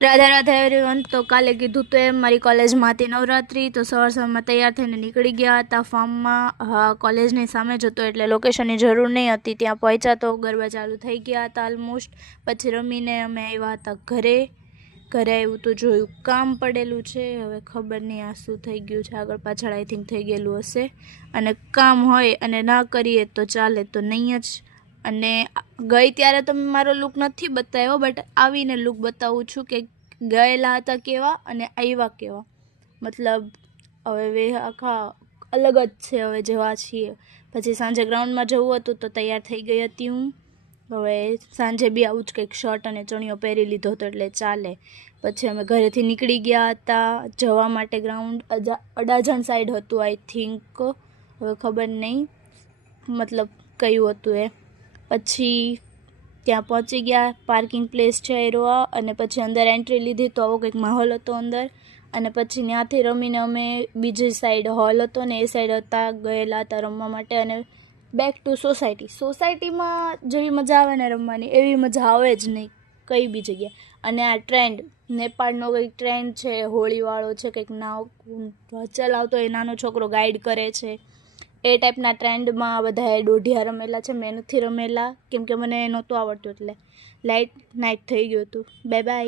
Radhe Radhe everyone. તો કાલે કીધું તો એમ મારી કોલેજમાં હતી નવરાત્રી, તો સવારમાં તૈયાર થઈને નીકળી ગયા હતા ફાર્મમાં। કોલેજની સામે જ હતું એટલે લોકેશનની જરૂર નહીં હતી। ત્યાં પહોંચ્યા તો ગરબા ચાલુ થઈ ગયા હતા ઓલમોસ્ટ। પછી રમીને અમે આવ્યા હતા ઘરે આવ્યું તો જોયું કામ પડેલું છે। હવે ખબર નહીં આ શું થઈ ગયું છે, આગળ પાછળ આઈ થિંક થઈ ગયેલું હશે। અને કામ હોય અને ના કરીએ તો ચાલે તો નહીં જ। અને ગઈ ત્યારે તો મેં મારો લુક નથી બતાવ્યો, બટ આવીને લુક બતાવું છું કે ગયેલા હતા કેવા અને આવ્યા કેવા। મતલબ હવે આખા અલગ જ છે હવે જેવા છીએ। પછી સાંજે ગ્રાઉન્ડમાં જવું હતું તો તૈયાર થઈ ગઈ હતી હું। હવે સાંજે બી આવું જ કંઈક શર્ટ અને ચણિયો પહેરી લીધો હતો એટલે ચાલે। પછી અમે ઘરેથી નીકળી ગયા હતા જવા માટે ગ્રાઉન્ડ। અડાજણ સાઈડ હતું આઈ થિંક, હવે ખબર નહીં મતલબ કયું હતું એ। પછી ત્યાં પહોંચી ગયા, પાર્કિંગ પ્લેસ છે એ રોવા, અને પછી અંદર એન્ટ્રી લીધી તો આવો કંઈક માહોલ હતો અંદર। અને પછી ત્યાંથી રમીને અમે બીજી સાઈડ હોલ હતો ને એ સાઈડ હતા ગયેલા હતા રમવા માટે। અને બેક ટુ સોસાયટીમાં જેવી મજા આવે ને રમવાની એવી મજા આવે જ નહીં કઈ બી જગ્યાએ। અને આ ટ્રેન્ડ નેપાળનો કંઈક ટ્રેન્ડ છે હોળીવાળો છે, કંઈક નાવ ચલાવતો એ નાનો છોકરો ગાઈડ કરે છે એ ટાઈપના ટ્રેન્ડમાં બધાએ દોઢિયા રમેલા છે। મેં નથી રમેલા કેમ કે મને નહોતું આવડતું એટલે નાઇટ થઈ ગયું હતું। Bye bye.